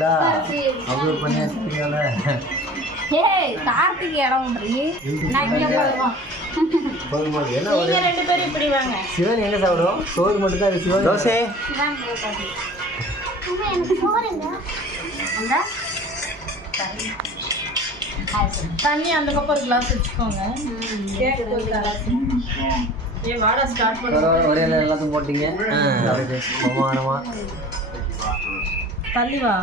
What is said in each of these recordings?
பாத்தீங்களா அப்லோட் பண்ணி வச்சிருக்கீங்களா ஏய் கார்த்திக் இடம்ன்றி நான் இங்க போடுவோம் என்ன நீங்க ரெண்டு பேரும் இப்படி வாங்க சிவன் எங்க சாப்பிடுவோம் சோறு மட்டும் தான் சிவன் தோசை அம்மா எனக்கு சோறுங்க அந்த தண்ணி அந்த கப் ஒரு கிளாஸ் வச்சுக்கோங்க கேக் ஒரு கிளாஸ் ஏ வாடா ஸ்டார்ட் பண்ணுங்க ஒரே எல்லாத்தையும் போட்டீங்க சமானமா தள்ளி வா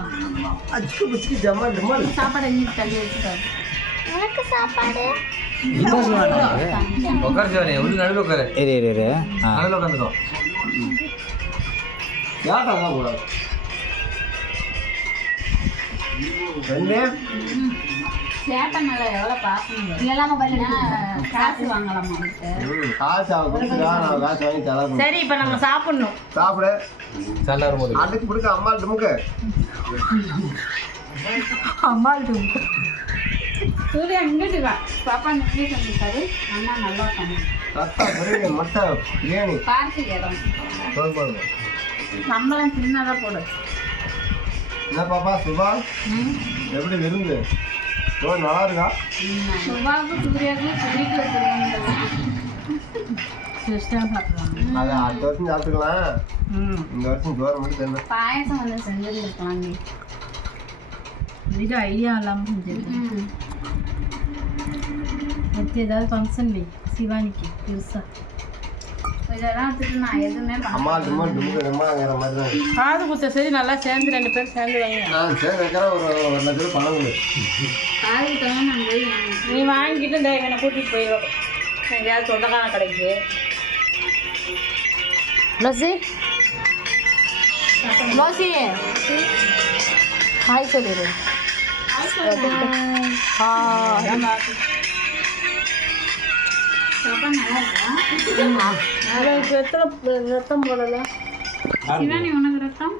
அச்சுக்கு புச்சுக்கு ஜம்மா ஜம்மா சாப்பாடு எங்க தள்ளி வச்சுட்டாரு எனக்கு சாப்பாடு உட்கார சிவனே உள்ள நடுவில் உட்காரு நடுவில் உட்காந்துக்கோ யாட்டாங்க கூட ரெண்டே சேட்டை மேல எவ்வளவு பாசம் இல்லைன்னா மொபைல் காசு வாங்கலாமா காசு நான் காசு வாங்கி தரேன் சரி இப்போ நம்ம சாப்பிடணும் சாப்பிடு எல்லாரும் போது அதுக்கு பிடிக்க அம்மா டுமுக்கு அம்மா டுமுக்கு சூர்யா இங்கிட்டு வா பாப்பா நின்று சொல்லிட்டாரு அண்ணா நல்லா பண்ணு தத்தா பிரியாணி மட்டை பிரியாணி பார்த்து இடம் போதும் சம்பளம் சின்னதாக போடு என்ன பாப்பா சுபா எப்படி விருந்து நல்லா இருக்கா சுபாவுக்கும் சூர்யாவுக்கும் சொல்லிட்டு வச்சுருவாங்க அதை அடுத்த வருஷம் சாப்பிட்டுக்கலாம் இந்த வருஷம் ஜோரம் மட்டும் தரணும் பாயசம் வந்து செஞ்சுருக்கலாம் இது ஐடியா இல்லாமல் செஞ்சிருக்கேன் அடுத்து ஏதாவது ஃபங்க்ஷன் வை சிவானிக்கு பெருசாக இதெல்லாம் வச்சுட்டு நான் எதுவுமே அம்மா டும்மா டுமுக்கு ரெம்மாங்கிற மாதிரி தான் காது குத்த சரி நல்லா சேர்ந்து ரெண்டு பேரும் சேர்ந்து வைங்க நான் சரி வைக்கிறேன் ஒரு 1 லட்சம் பணம் கொடு காது குத்தலாம் நான் போய் நீ வாங்கிட்டு இந்த இவனை கூட்டிகிட்டு போயிடும் எங்கேயாவது சொந்தக்கான கடைக்கு லோசி லோசி ஹாய் சொல்லிடு ரத்தம் போடல சிவானி உனக்கு ரத்தம்